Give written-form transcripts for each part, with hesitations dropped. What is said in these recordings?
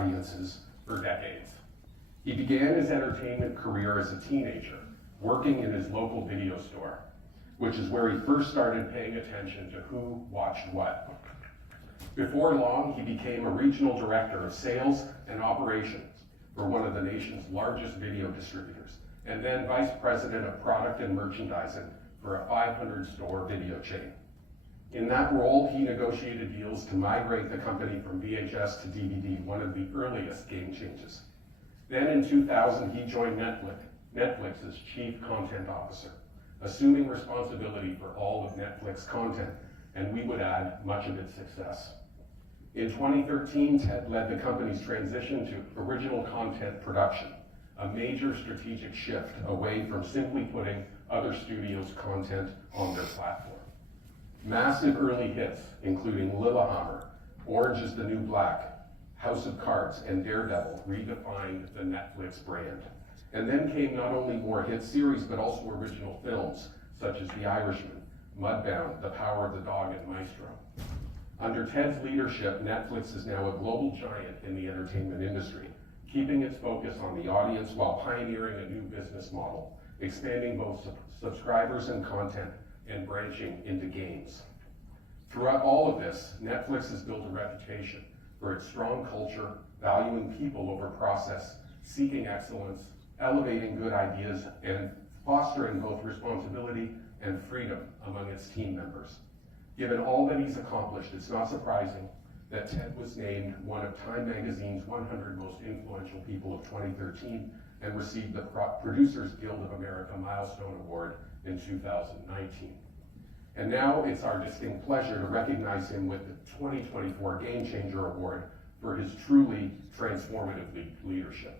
audiences for decades. He began his entertainment career as a teenager, working in his local video store, which is where he first started paying attention to who watched what. Before long, he became a regional director of sales and operations for one of the nation's largest video distributors, and then vice president of product and merchandising for a 500-store video chain. In that role, he negotiated deals to migrate the company from VHS to DVD, one of the earliest game changes. Then in 2000, he joined Netflix as chief content officer, assuming responsibility for all of Netflix content, and we would add much of its success. In 2013, Ted led the company's transition to original content production, a major strategic shift away from simply putting other studios' content on their platform. Massive early hits, including Lillehammer, Orange is the New Black, House of Cards, and Daredevil redefined the Netflix brand. And then came not only more hit series, but also original films, such as The Irishman, Mudbound, The Power of the Dog, and Maestro. Under Ted's leadership, Netflix is now a global giant in the entertainment industry, keeping its focus on the audience while pioneering a new business model, expanding both subscribers and content, and branching into games. Throughout all of this, Netflix has built a reputation for its strong culture, valuing people over process, seeking excellence, elevating good ideas, and fostering both responsibility and freedom among its team members. Given all that he's accomplished, it's not surprising that Ted was named one of Time Magazine's 100 Most Influential People of 2013 and received the Producers Guild of America Milestone Award in 2019. And now it's our distinct pleasure to recognize him with the 2024 Game Changer Award for his truly transformative leadership.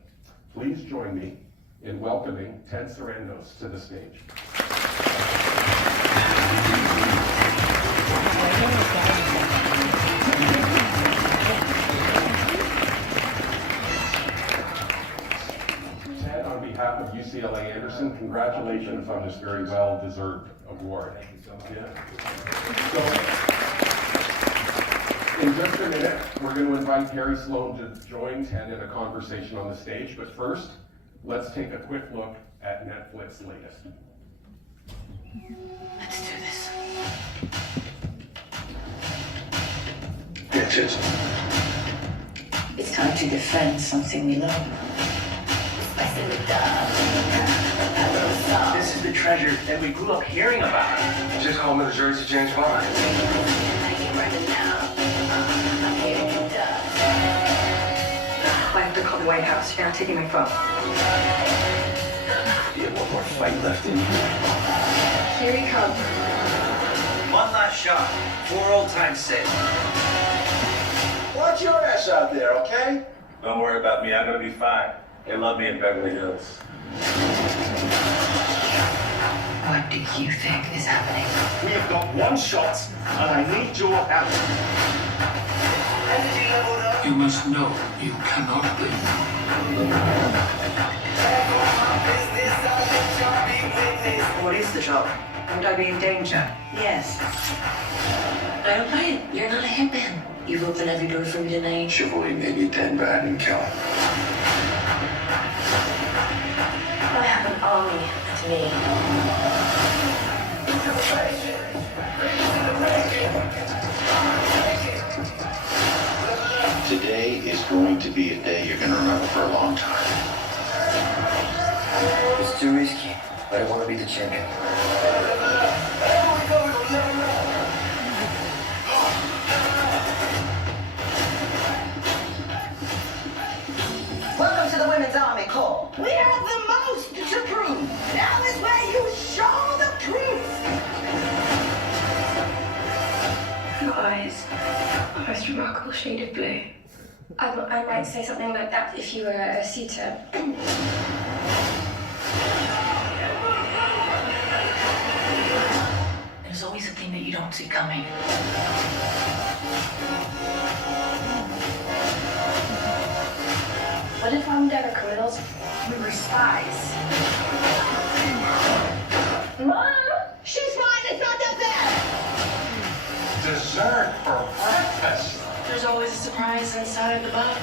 Please join me in welcoming Ted Sandros to the stage. Ted, on behalf of UCLA Anderson, congratulations on this very well-deserved award. Thank you so much. Yeah. So, in just a minute, we're going to invite Harry Sloan to join Ted in a conversation on the stage, but first, let's take a quick look at Netflix's latest. Let's do this. Bitches. It's time to defend something we love. This is the treasure that we grew up hearing about. Just call me the Jersey James Bond. I have to call the White House. You're not taking my phone. You have one more fight left in you. Here he comes. One last shot for old time's sake. Watch your ass out there, okay? Don't worry about me. I'm gonna be fine. They love me in Beverly Hills. What do you think is happening? We have got one shot, and I need your help. You must know you cannot win. What is the job? Would I be in danger? Yes. I don't buy it. You're not a hitman. You've opened every door for me tonight. Chivalry may be dead, but I didn't kill him. I have an army to me. Today is going to be a day you're going to remember for a long time. It's too risky, but I want to be the champion. Welcome to the Women's Army Corps. We have the most to prove. Now is where you show the proof. Your eyes, a most remarkable shade of blue. I might say something like that if you were a suitor. There's always a thing that you don't see coming. What if I'm dead criminals? We were spies. Mom, she's right in front of them. Dessert for breakfast. There's always a surprise inside the box.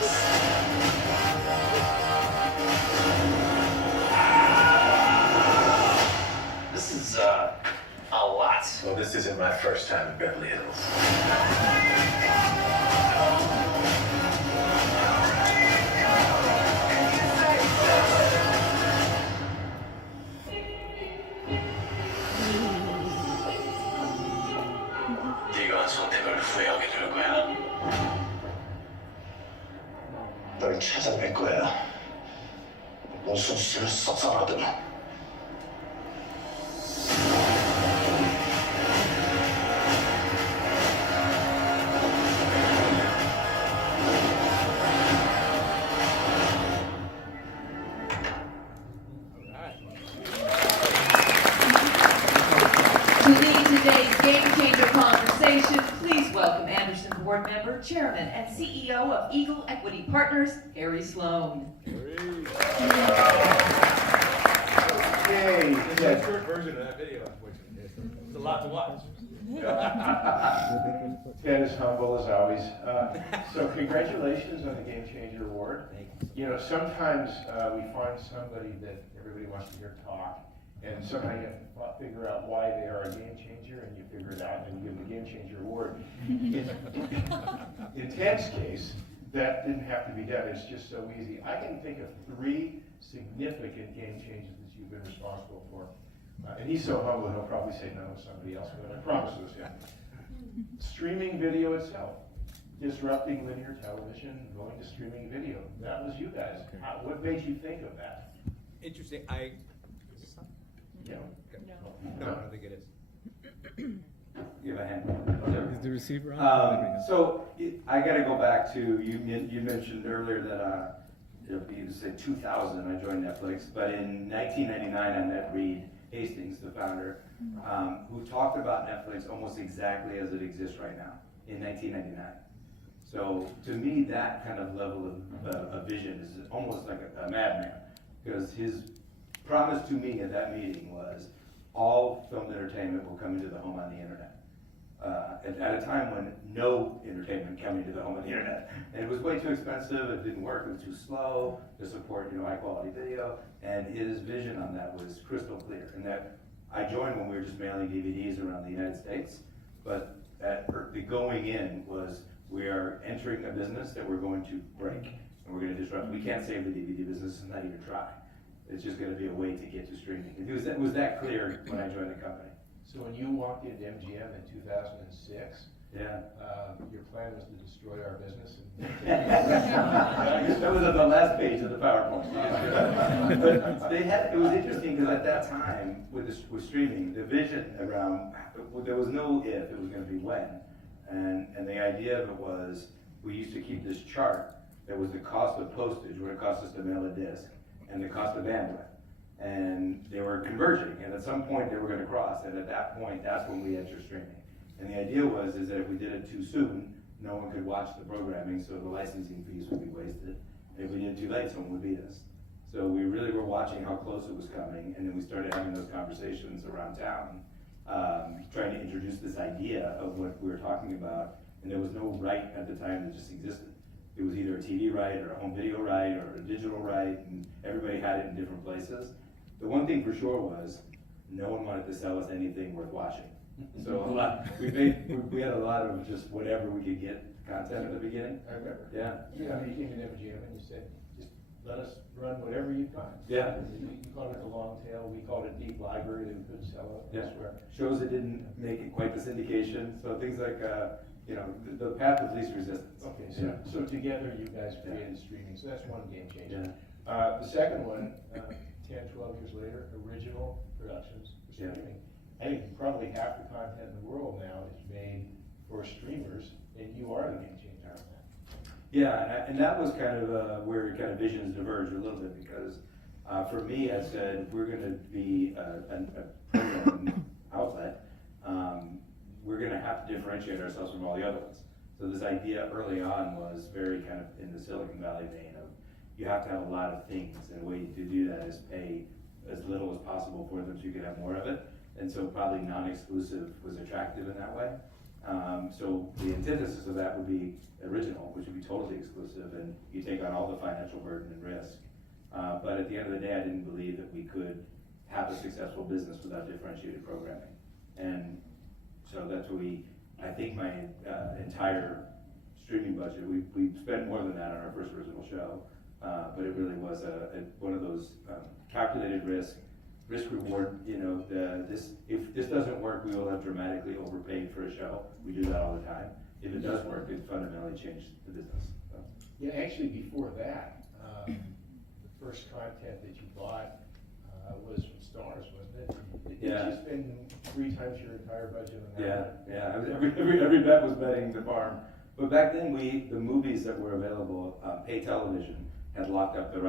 This isn't my first time in Beverly Hills. 네가 한 선택을 후회하게 될 거야. 널 찾아낼 거야. 무슨 수를 써서라든. To lead today's Game Changer conversation, please welcome Anderson Board Member, Chairman, and CEO of Eagle Equity Partners, Harry Sloan. Yay. It's a short version of that video, unfortunately. It's a lot to watch. Ted is humble as always. So congratulations on the Game Changer Award. You know, sometimes we find somebody that everybody wants to hear talk, and somehow you have to figure out why they are a game changer, and you figure it out, and you give them the Game Changer Award. In Ted's case, that didn't have to be done. It's just so easy. I can think of 3 significant game changes that you've been responsible for. And he's so humble, he'll probably say no to somebody else, but I promise it was him. Streaming video itself, disrupting linear television, going to streaming video. That was you guys. What made you think of that? Interesting. Is this on? Yeah. No, I don't think it is. Give a hand. Is the receiver on? I got to go back to you mentioned earlier that you said 2000 I joined Netflix, but in 1999 I met Reed Hastings, the founder, who talked about Netflix almost exactly as it exists right now in 1999. So to me, that kind of level of vision is almost like a madman, because his promise to me at that meeting was all filmed entertainment will come into the home on the internet. At a time when no entertainment came into the home on the internet. And it was way too expensive, it didn't work, it was too slow to support high quality video. And his vision on that was crystal clear. And that I joined when we were just mailing DVDs around the United States, but the going in was, we are entering a business that we're going to break, and we're going to disrupt. We can't save the DVD business, and not even try. It's just going to be a way to get to streaming. It was that clear when I joined the company. So when you walked into MGM in 2006, Yeah. your plan was to destroy our business. That was at the last page of the PowerPoint. But it was interesting because at that time, with streaming, the vision around, there was no if, it was going to be when. And the idea of it was, we used to keep this chart that was the cost of postage, what it cost us to mail a disc, and the cost of bandwidth. And they were converging, and at some point they were going to cross, and at that point, that's when we entered streaming. And the idea was that if we did it too soon, no one could watch the programming, so the licensing fees would be wasted. And if we did it too late, someone would beat us. So we really were watching how close it was coming, and then we started having those conversations around town, trying to introduce this idea of what we were talking about. And there was no right at the time that just existed. It was either a TV right, or a home video right, or a digital right, and everybody had it in different places. The one thing for sure was, no one wanted to sell us anything worth watching. So we had a lot of just whatever we could get content at the beginning. I remember. Yeah. You came to MGM and you said, just let us run whatever you find. Yeah. You called it the long tail, we called it deep library, that we couldn't sell it elsewhere. Shows that didn't make it quite the syndication, so things like, the path of least resistance. Okay, so together you guys created streaming, so that's one game changer. Yeah. The second one, 10, 12 years later, original productions for streaming. I think probably half the content in the world now is made for streamers, and you are the game changer on that. Yeah, and that was kind of where kind of visions diverged a little bit, because for me, I said, if we're going to be a program outlet, we're going to have to differentiate ourselves from all the other ones. So this idea early on was very kind of in the Silicon Valley vein of, you have to have a lot of things, and a way to do that is pay as little as possible for them so you can have more of it. And so probably non-exclusive was attractive in that way. So the antithesis of that would be original, which would be totally exclusive, and you take on all the financial burden and risk. But at the end of the day, I didn't believe that we could have a successful business without differentiated programming. And So that's what I think my entire streaming budget, we spent more than that on our first original show, but it really was one of those calculated risk reward. You know, if this doesn't work, we will have dramatically overpaid for a show. We do that all the time. If it does work, it fundamentally changed the business. So. Yeah, actually, before that, the first content that you bought was from Stars, wasn't it? Did you spend 3 times your entire budget on that? Yeah. Every bet was betting the farm. But back then, the movies that were available, pay television, had locked up the rights